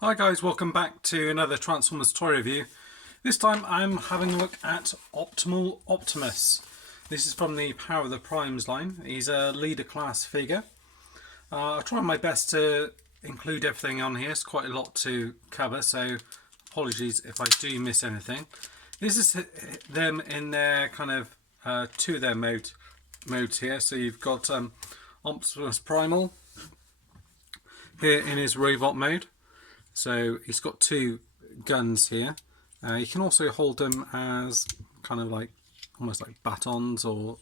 Hi guys, welcome back to another Transformers toy review. This time I'm having a look at Optimal Optimus. This is from the Power of the Primes line. He's a leader class figure. I tried my best to include everything on here. It's quite a lot to cover, so apologies if I do miss anything. This is them in their kind of two of their modes here. So you've got Optimus Primal here in his robot mode. So he's got two guns here. You can also hold them as kind of like almost like batons or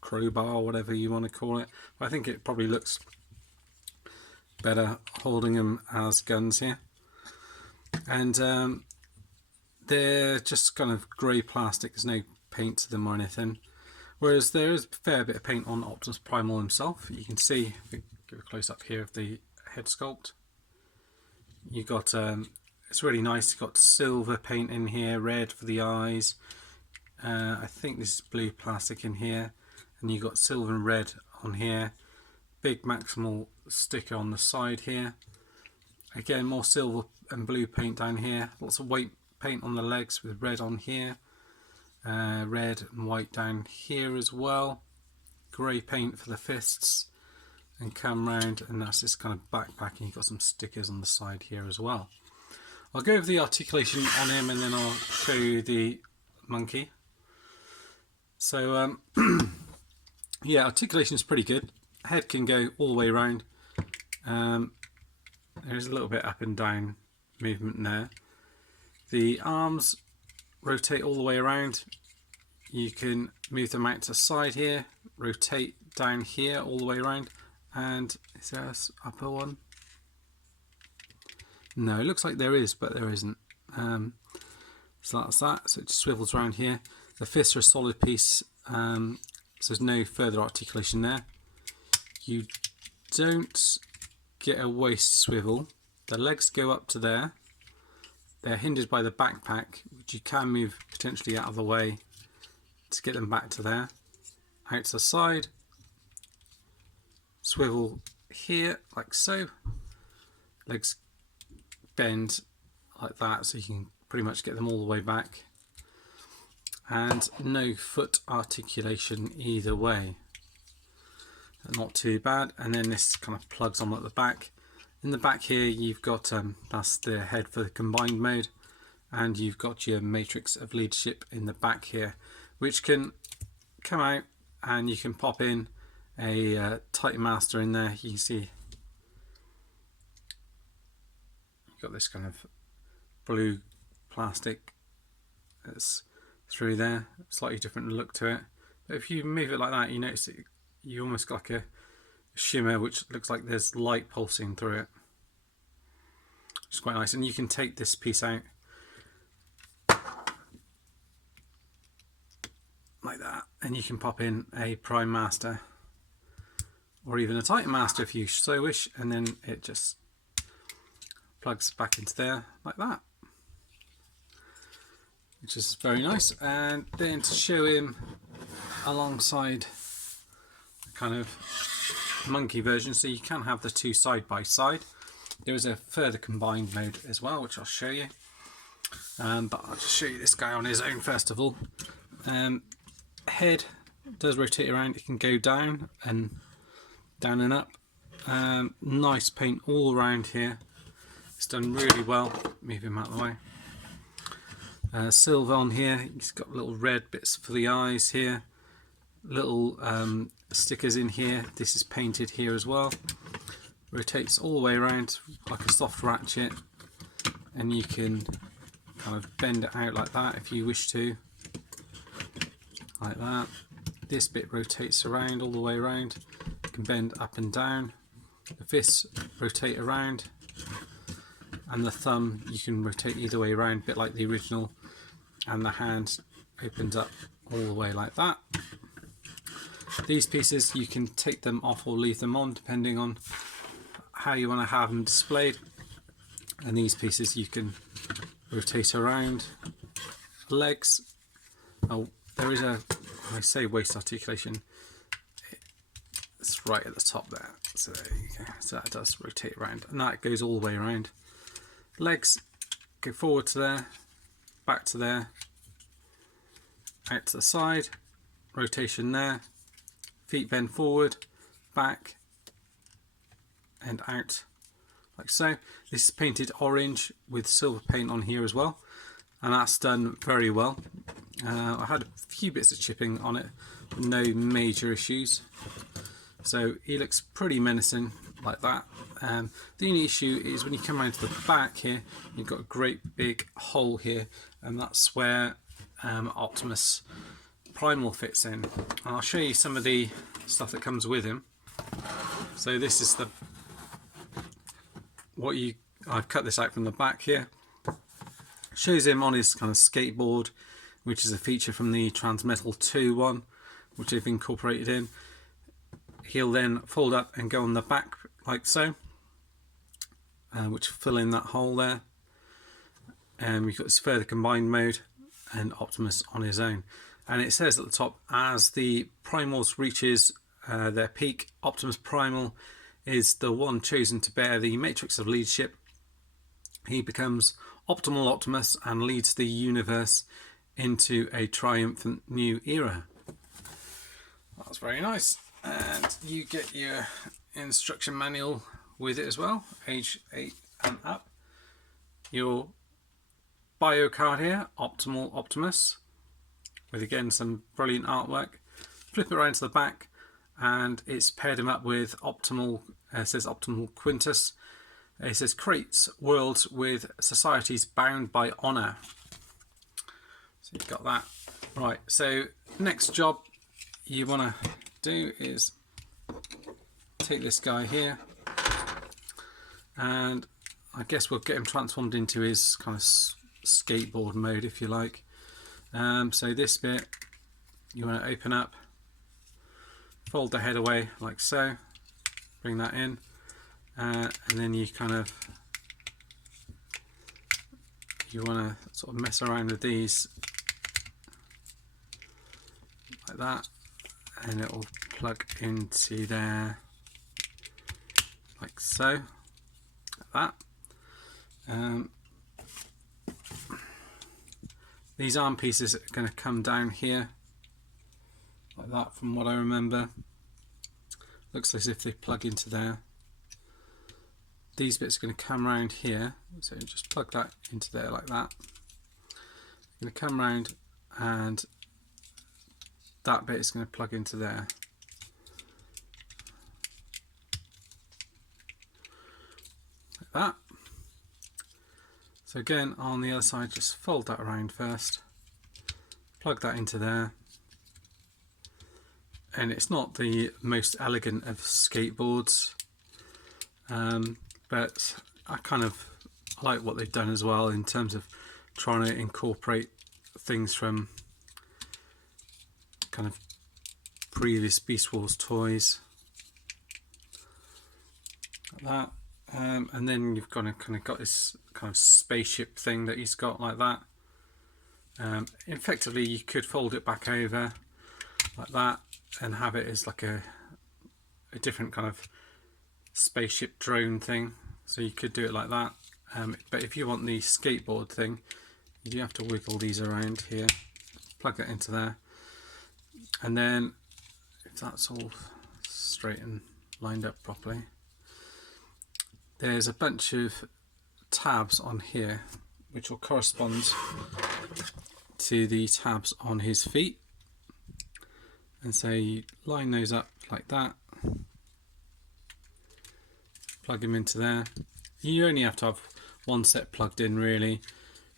crowbar or whatever you want to call it. But I think it probably looks better holding them as guns here. And they're just kind of grey plastic. There's no paint to them or anything. Whereas there is a fair bit of paint on Optimus Primal himself. You can see, if we give a close up here of the head sculpt. You got it's really nice. You've got silver paint in here, red for the eyes. I think this is blue plastic in here, and you got silver and red on here. Big maximal sticker on the side here. Again, more silver and blue paint down here. Lots of white paint on the legs with red on here. Red and white down here as well. Grey paint for the fists. And come round, and that's this kind of backpack, and you've got some stickers on the side here as well. I'll go over the articulation on him and then I'll show you the monkey. So yeah, articulation is pretty good. Head can go all the way around. There's a little bit up and down movement there. The arms rotate all the way around. You can move them out to the side here, rotate down here all the way around. And is there an upper one? No, it looks like there is, but there isn't. So that's that. So it just swivels around here. The fists are a solid piece, so there's no further articulation there. You don't get a waist swivel. The legs go up to there. They're hindered by the backpack, which you can move potentially out of the way to get them back to there. Out to the side. Swivel here like so, legs bend like that, so you can pretty much get them all the way back, and no foot articulation either way. Not too bad. And then this kind of plugs on at the back. In the back here you've got that's the head for the combined mode, and you've got your matrix of leadership in the back here, which can come out and you can pop in a Titan Master in there. You can see you've got this kind of blue plastic that's through there, slightly different look to it. But if you move it like that, you notice it, you almost got like a shimmer, which looks like there's light pulsing through it. It's quite nice. And you can take this piece out like that, and you can pop in a Prime Master or even a Titan Master if you so wish, and then it just plugs back into there like that, which is very nice. And then to show him alongside the kind of monkey version, so you can have the two side by side. There is a further combined mode as well, which I'll show you, but I'll just show you this guy on his own first of all. Head does rotate around. It can go down and up. Nice paint all around here. It's done really well. Move him out of the way. Silver on here. He's got little red bits for the eyes here. Little stickers in here. This is painted here as well. Rotates all the way around like a soft ratchet, and you can kind of bend it out like that if you wish to. Like that. This bit rotates around all the way around. You can bend up and down. The fists rotate around, and the thumb you can rotate either way around, a bit like the original, and the hand opens up all the way like that. These pieces you can take them off or leave them on depending on how you want to have them displayed, and these pieces you can rotate around. Legs, oh, there is a, I say waist articulation, it's right at the top there. So there you go. So that does rotate around, and that goes all the way around. Legs go forward to there, back to there, out to the side, rotation there. Feet bend forward, back, and out, like so. This is painted orange with silver paint on here as well, and that's done very well. I had a few bits of chipping on it, but no major issues. So he looks pretty menacing like that. The only issue is when you come around to the back here, you've got a great big hole here, and that's where Optimus Primal fits in. And I'll show you some of the stuff that comes with him. So this is I've cut this out from the back here. Shows him on his kind of skateboard, which is a feature from the Transmetal 2 one, which they've incorporated in. He'll then fold up and go on the back like so, which will fill in that hole there. And we've got this further combined mode and Optimus on his own. And it says at the top, as the Primals reaches their peak, Optimus Primal is the one chosen to bear the matrix of leadership. He becomes Optimal Optimus and leads the universe into a triumphant new era. That's very nice. And you get your instruction manual with it as well, age 8 and up. Your bio card here, Optimal Optimus, with again some brilliant artwork. Flip it around to the back, and it's paired him up with Optimal. It says Optimal Quintus. It says creates worlds with societies bound by honour. So you've got that. Right, so next job you want to do is take this guy here, and I guess we'll get him transformed into his kind of skateboard mode, if you like. So this bit you want to open up, fold the head away like so, bring that in, and then you want to sort of mess around with these like that, and it will plug into there like so, like that. These arm pieces are going to come down here like that, from what I remember. Looks as if they plug into there. These bits are going to come around here, so just plug that into there like that. Going to come around, and that bit is going to plug into there. Like that. So again, on the other side, just fold that around first, plug that into there. And it's not the most elegant of skateboards, but I like what they've done as well in terms of trying to incorporate things from kind of previous Beast Wars toys like that. And then you've got this kind of spaceship thing that he's got like that. Effectively, you could fold it back over like that and have it as like a different kind of spaceship drone thing. So you could do it like that. But if you want the skateboard thing, you do have to wiggle these around here, plug that into there, and then if that's all straight and lined up properly, there's a bunch of tabs on here which will correspond to the tabs on his feet, and so you line those up like that, plug him into there. You only have to have one set plugged in really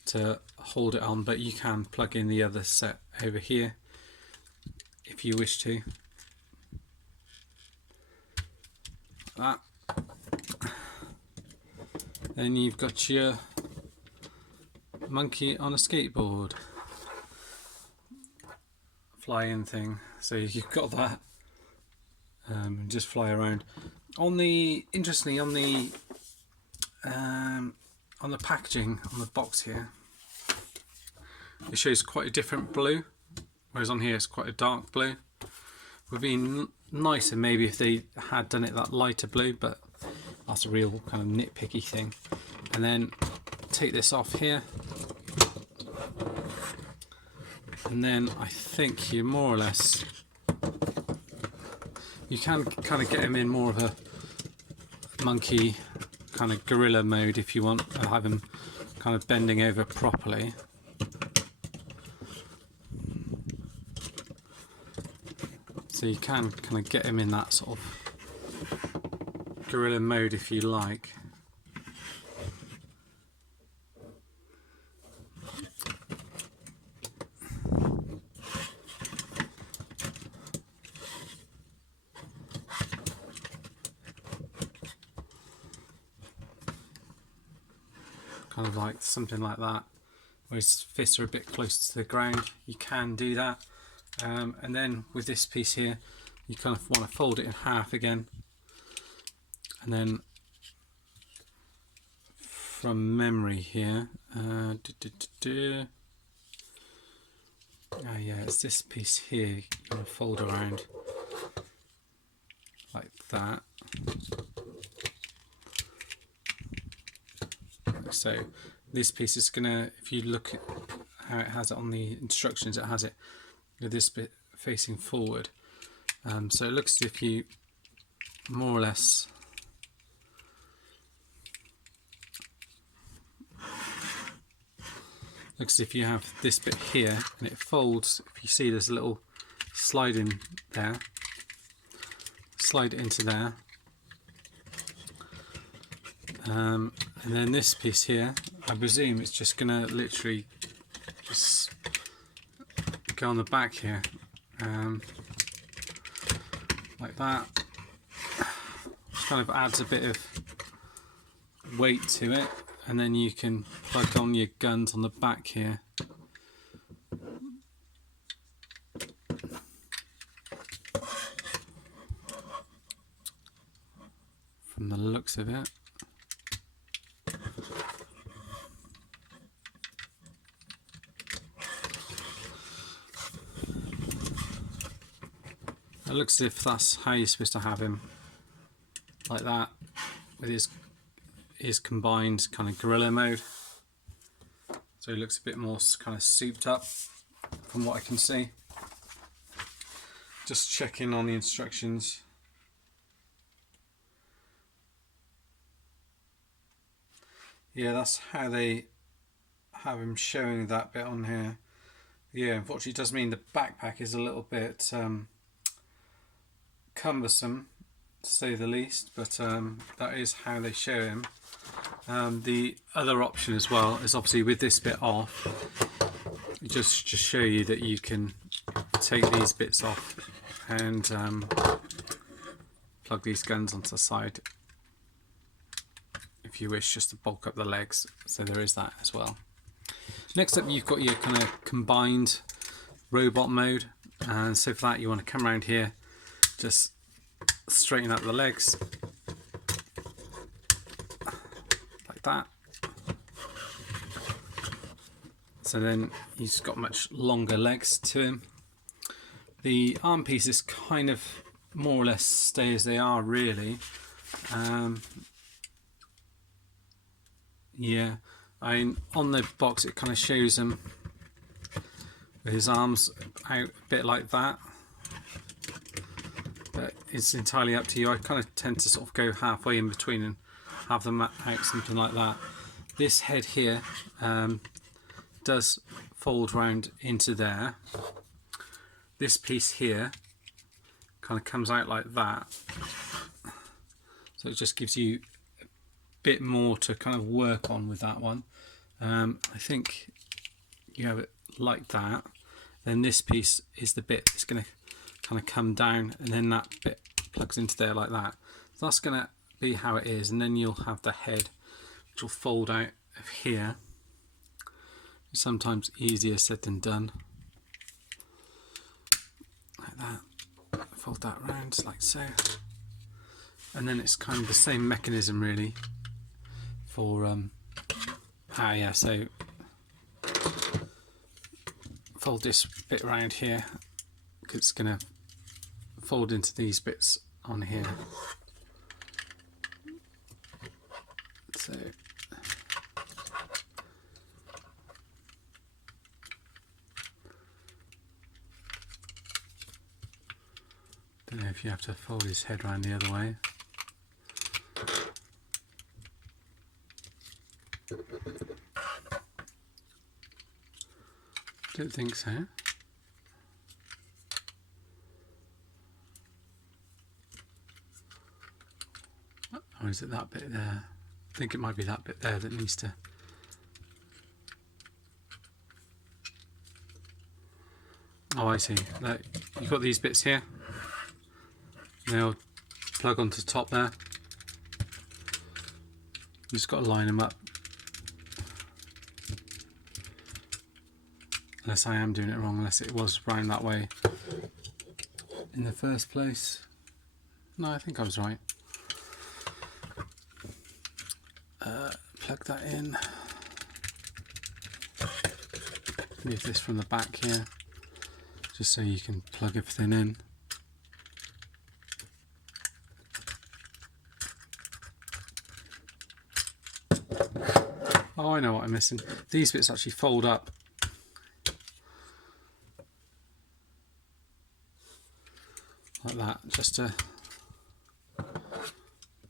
to hold it on, but you can plug in the other set over here if you wish to, like that. Then you've got your monkey on a skateboard fly-in thing, so you've got that, and just fly around. Interestingly, on the packaging on the box here, it shows quite a different blue, whereas on here it's quite a dark blue. Would be nicer maybe if they had done it that lighter blue, but that's a real kind of nitpicky thing. And then take this off here, and then I think you more or less, you can kind of get him in more of a monkey kind of gorilla mode if you want to have him kind of bending over properly. So you can kind of get him in that sort of gorilla mode if you like. Kind of like something like that, where his fists are a bit closer to the ground. You can do that. And then with this piece here, you kind of want to fold it in half again, and then from memory here, oh yeah, it's this piece here, you want to fold around like that. So this piece is gonna, if you look at how it has it on the instructions, it has it with this bit facing forward. So it looks as if you more or less looks as if you have this bit here and it folds. If you see there's a little slide in there, slide it into there. And then this piece here, I presume it's just gonna literally just go on the back here, like that. Which kind of adds a bit of weight to it, and then you can plug on your guns on the back here. From the looks of it. It looks as if that's how you're supposed to have him, like that, with his combined kind of gorilla mode. So he looks a bit more kind of souped up from what I can see. Just checking on the instructions. Yeah, that's how they have him showing that bit on here. Yeah, unfortunately it does mean the backpack is a little bit cumbersome, to say the least, but that is how they show him. The other option as well is obviously with this bit off, just show you that you can take these bits off and plug these guns onto the side if you wish, just to bulk up the legs. So there is that as well. Next up, you've got your kind of combined robot mode, and so for that you want to come around here, just straighten out the legs like that. So then he's got much longer legs to him. The arm pieces kind of more or less stay as they are, really. Yeah, on the box it kind of shows him with his arms out a bit like that. But it's entirely up to you. I kind of tend to sort of go halfway in between and have them out something like that. This head here does fold round into there. This piece here kind of comes out like that. So it just gives you a bit more to kind of work on with that one. I think you have it like that. Then this piece is the bit that's going to kind of come down, and then that bit plugs into there like that. So that's going to be how it is, and then you'll have the head which will fold out of here. It's sometimes easier said than done. Like that. Fold that round like so. And then it's kind of the same mechanism really for yeah, so fold this bit around here because it's going to fold into these bits on here. So don't know if you have to fold his head around the other way. Don't think so. Or is it that bit there? I think it might be that bit there that needs to... Oh, I see. Look, you've got these bits here. They'll plug onto the top there. You just got to line them up. Unless I am doing it wrong, unless it was round that way in the first place. No, I think I was right. Plug that in. Move this from the back here, just so you can plug everything in. Oh, I know what I'm missing. These bits actually fold up. Like that, just to,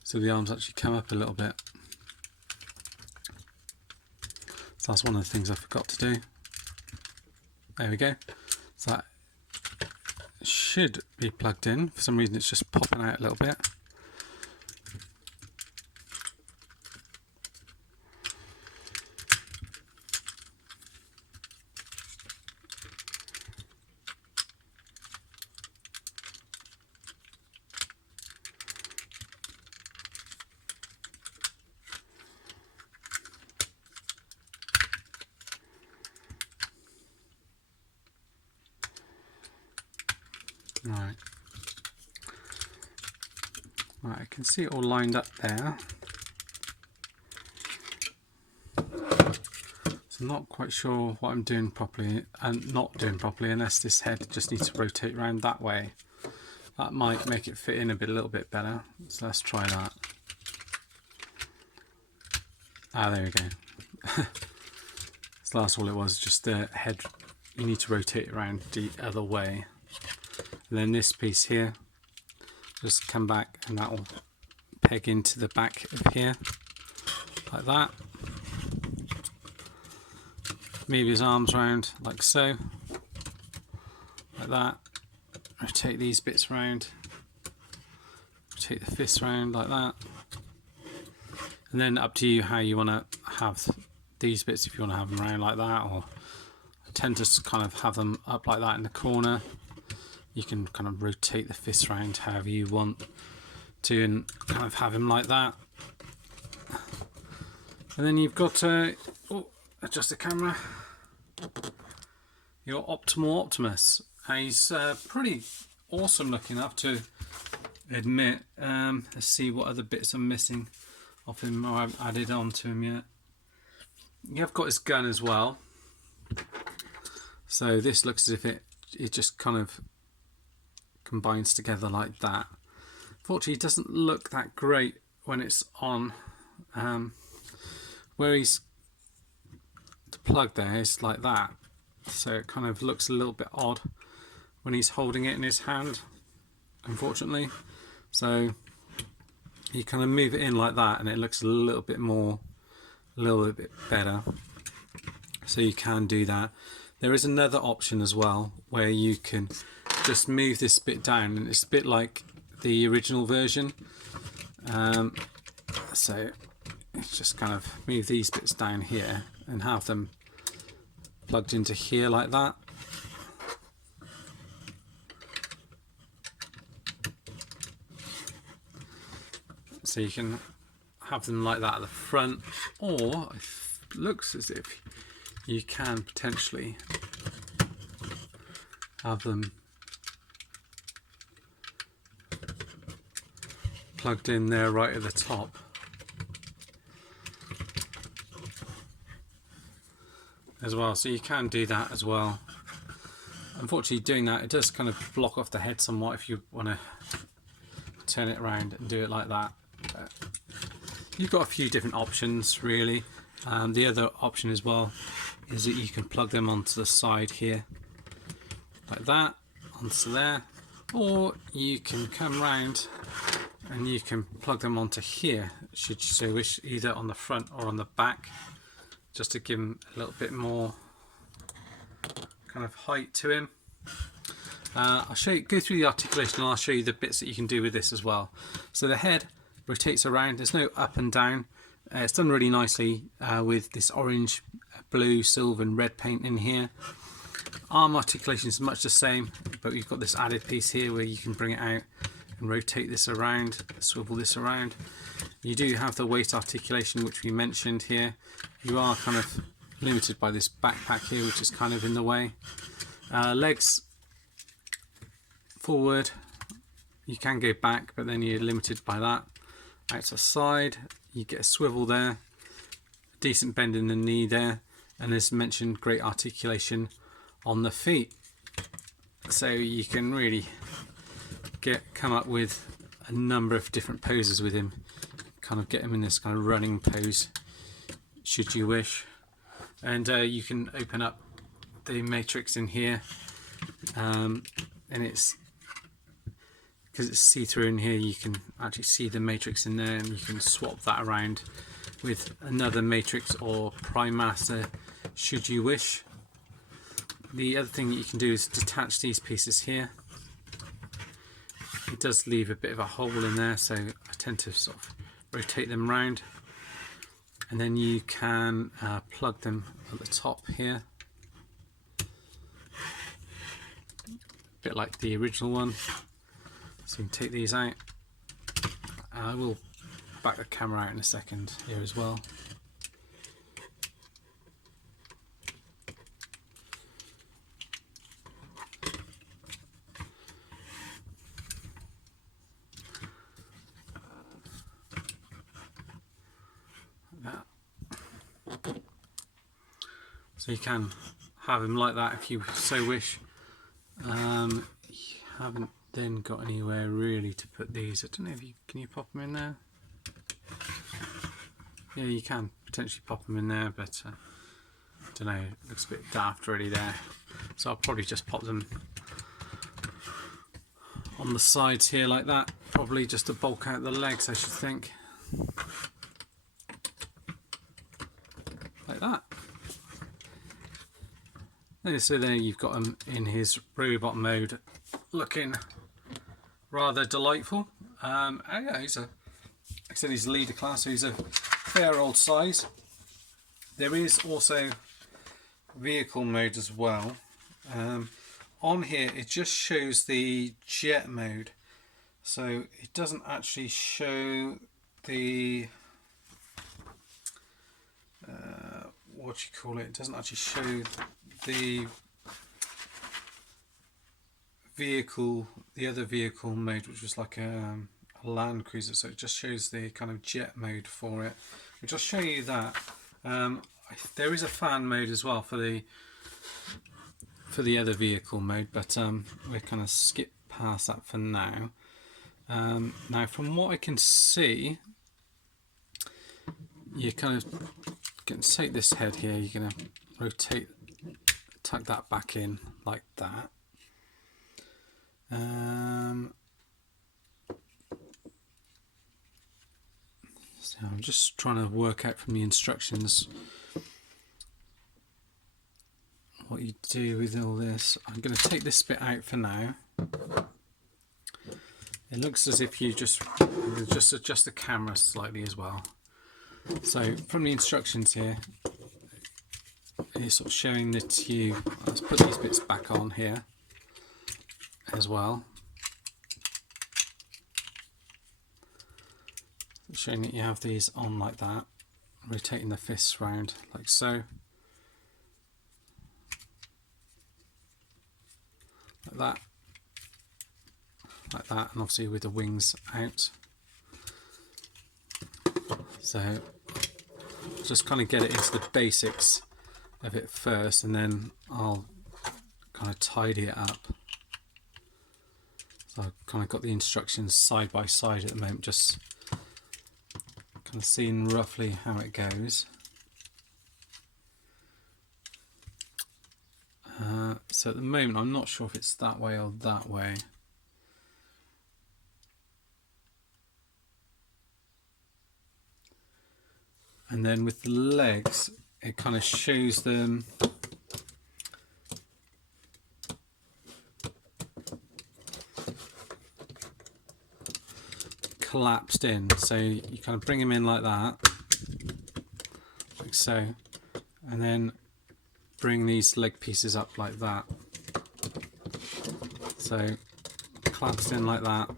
so the arms actually come up a little bit. So that's one of the things I forgot to do. There we go. So that should be plugged in. For some reason it's just popping out a little bit. Right. Right, I can see it all lined up there. So I'm not quite sure what I'm doing properly and not doing properly, unless this head just needs to rotate around that way. That might make it fit in a little bit better. So let's try that. Ah, there we go. So that's all it was, just the head. You need to rotate around the other way. And then this piece here, just come back and that will peg into the back of here, like that. Move his arms around like so, like that. Rotate these bits around, rotate the fists around like that. And then up to you how you want to have these bits, if you want to have them around like that, or I tend to kind of have them up like that in the corner. You can kind of rotate the fists around however you want to and kind of have him like that. And then you've got, adjust the camera, your Optimal Optimus. He's pretty awesome looking, I have to admit. Let's see what other bits I'm missing off him, or I haven't added on to him yet. You have got his gun as well. So this looks as if it just kind of combines together like that. Fortunately, it doesn't look that great when it's on. Where he's the plug there is like that, so it kind of looks a little bit odd when he's holding it in his hand, unfortunately. So you kind of move it in like that and it looks a little bit better. So you can do that. There is another option as well where you can just move this bit down, and it's a bit like the original version. So it's just kind of move these bits down here and have them plugged into here like that. So you can have them like that at the front, or it looks as if you can potentially have them plugged in there right at the top. As well, so you can do that as well. Unfortunately, doing that, it does kind of block off the head somewhat if you want to turn it around and do it like that. You've got a few different options really. The other option as well is that you can plug them onto the side here like that, onto there, or you can come round and you can plug them onto here should you so wish, either on the front or on the back, just to give him a little bit more kind of height to him. I'll show you, go through the articulation, and I'll show you the bits that you can do with this as well. So the head rotates around, there's no up and down. It's done really nicely with this orange, blue, silver and red paint in here. Arm articulation is much the same, but we've got this added piece here where you can bring it out and rotate this around, swivel this around. You do have the weight articulation, which we mentioned here. You are kind of limited by this backpack here, which is kind of in the way. Legs forward, you can go back, but then you're limited by that. Out to the side, you get a swivel there, a decent bend in the knee there, and as mentioned, great articulation on the feet. So you can really come up with a number of different poses with him. Kind of get him in this kind of running pose, should you wish. And you can open up the matrix in here, and it's because it's see-through in here, you can actually see the matrix in there, and you can swap that around with another matrix or prime master should you wish. The other thing that you can do is detach these pieces here. It does leave a bit of a hole in there, so I tend to sort of rotate them round, and then you can plug them at the top here, a bit like the original one. So you can take these out. I will back the camera out in a second here as well. Like that. So you can have him like that if you so wish. You haven't then got anywhere really to put these. I don't know if you can pop them in there. Yeah, you can potentially pop them in there, but I don't know, it looks a bit daft really there, so I'll probably just pop them on the sides here like that, probably just to bulk out the legs, I should think, like that. So there you've got him in his robot mode, looking rather delightful. Yeah, he's like I said, he's a leader class, so he's a fair old size. There is also vehicle mode as well. On here it just shows the jet mode, so it doesn't actually show the what you call it. It doesn't actually show the vehicle, the other vehicle mode, which was like a Land Cruiser. So it just shows the kind of jet mode for it, which I'll show you that. There is a fan mode as well for the other vehicle mode, but we'll kind of skip past that for now. Now, from what I can see, you kind of can take this head here, you're going to rotate, tuck that back in like that. So I'm just trying to work out from the instructions what you do with all this. I'm going to take this bit out for now. It looks as if you just adjust the camera slightly as well. So from the instructions here, it's sort of showing that let's put these bits back on here as well. It's showing that you have these on like that, rotating the fists round like so. Like that, and obviously with the wings out. So just kind of get it into the basics of it first, and then I'll kind of tidy it up. So I've kind of got the instructions side by side at the moment, just kind of seeing roughly how it goes. So at the moment I'm not sure if it's that way or that way. And then with the legs, it kind of shows them collapsed in. So you kind of bring them in like that, like so, and then bring these leg pieces up like that. So collapsed in like that,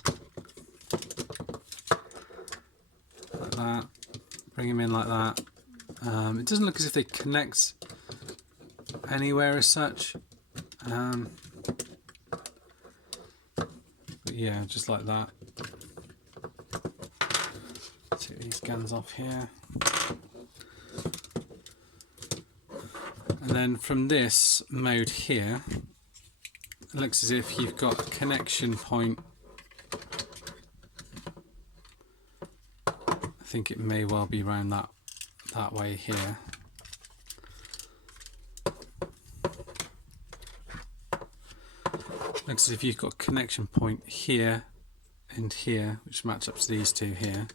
like that. Bring them in like that. It doesn't look as if they connect anywhere as such. But yeah, just like that. Take these guns off here. And then from this mode here, it looks as if you've got a connection point. I think it may well be around that way here. Looks as if you've got a connection point here and here, which match up to these two here.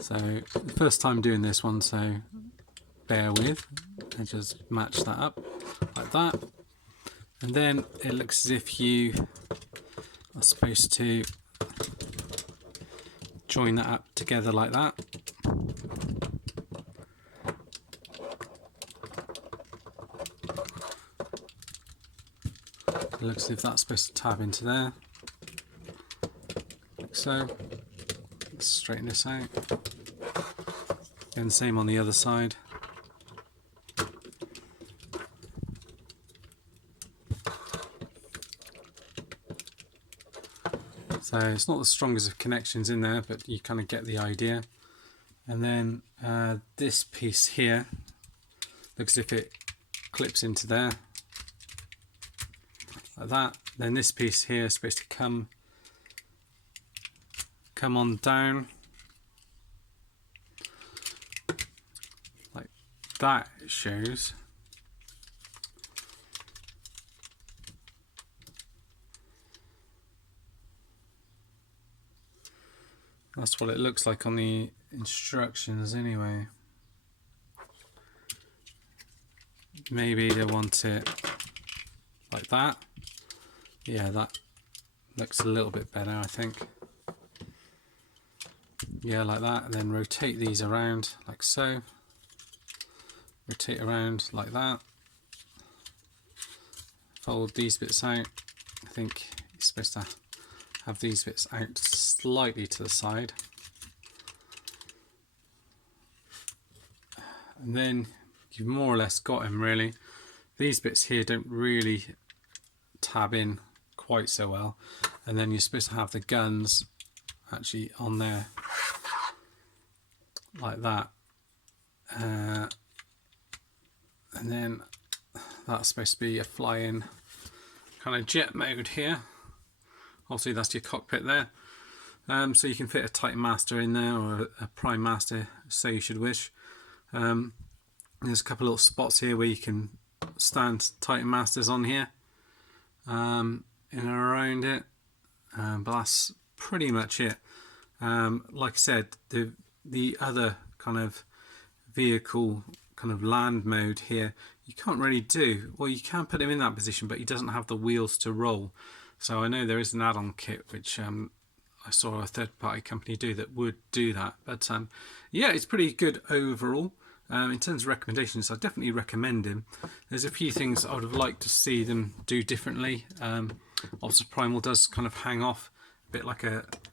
So the first time doing this one, so bear with. I just match that up like that, and then it looks as if you are supposed to join that up together like that. It looks as if that's supposed to tab into there, like so. Let's straighten this out. And same on the other side. So it's not the strongest of connections in there, but you kind of get the idea. And then this piece here looks as if it clips into there, like that. Then this piece here is supposed to come on down like that, it shows. That's what it looks like on the instructions anyway. Maybe they want it like that. Yeah, that looks a little bit better, I think. Yeah, like that, and then rotate these around like so. Rotate around like that. Fold these bits out. I think you're supposed to have these bits out slightly to the side. And then you've more or less got them really. These bits here don't really tab in quite so well. And then you're supposed to have the guns actually on there like that. And then that's supposed to be a flying kind of jet mode here. Obviously that's your cockpit there. So you can fit a Titan Master in there, or a Prime Master, so you should wish. There's a couple of little spots here where you can stand Titan Masters on here, in and around it, but that's pretty much it. Like I said, the other kind of vehicle kind of land mode here, you can't really do. Well, you can put him in that position, but he doesn't have the wheels to roll. So I know there is an add-on kit which I saw a third-party company do that would do that. But yeah, it's pretty good overall. In terms of recommendations, I definitely recommend him. There's a few things I would have liked to see them do differently. Optimus Primal does kind of hang off a bit like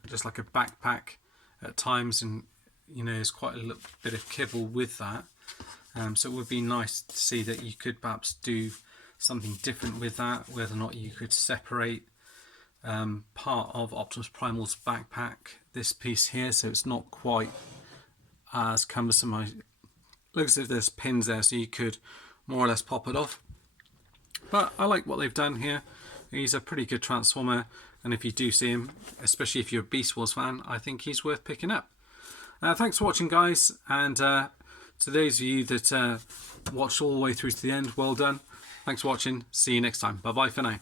just like a backpack at times, and you know, there's quite a little bit of kibble with that. So it would be nice to see that you could perhaps do something different with that, whether or not you could separate part of Optimus Primal's backpack, this piece here, so it's not quite as cumbersome. looks as if there's pins there, so you could more or less pop it off. But I like what they've done here. He's a pretty good Transformer, and if you do see him, especially if you're a Beast Wars fan, I think he's worth picking up. Thanks for watching, guys, and to those of you that watched all the way through to the end, well done. Thanks for watching. See you next time. Bye bye for now.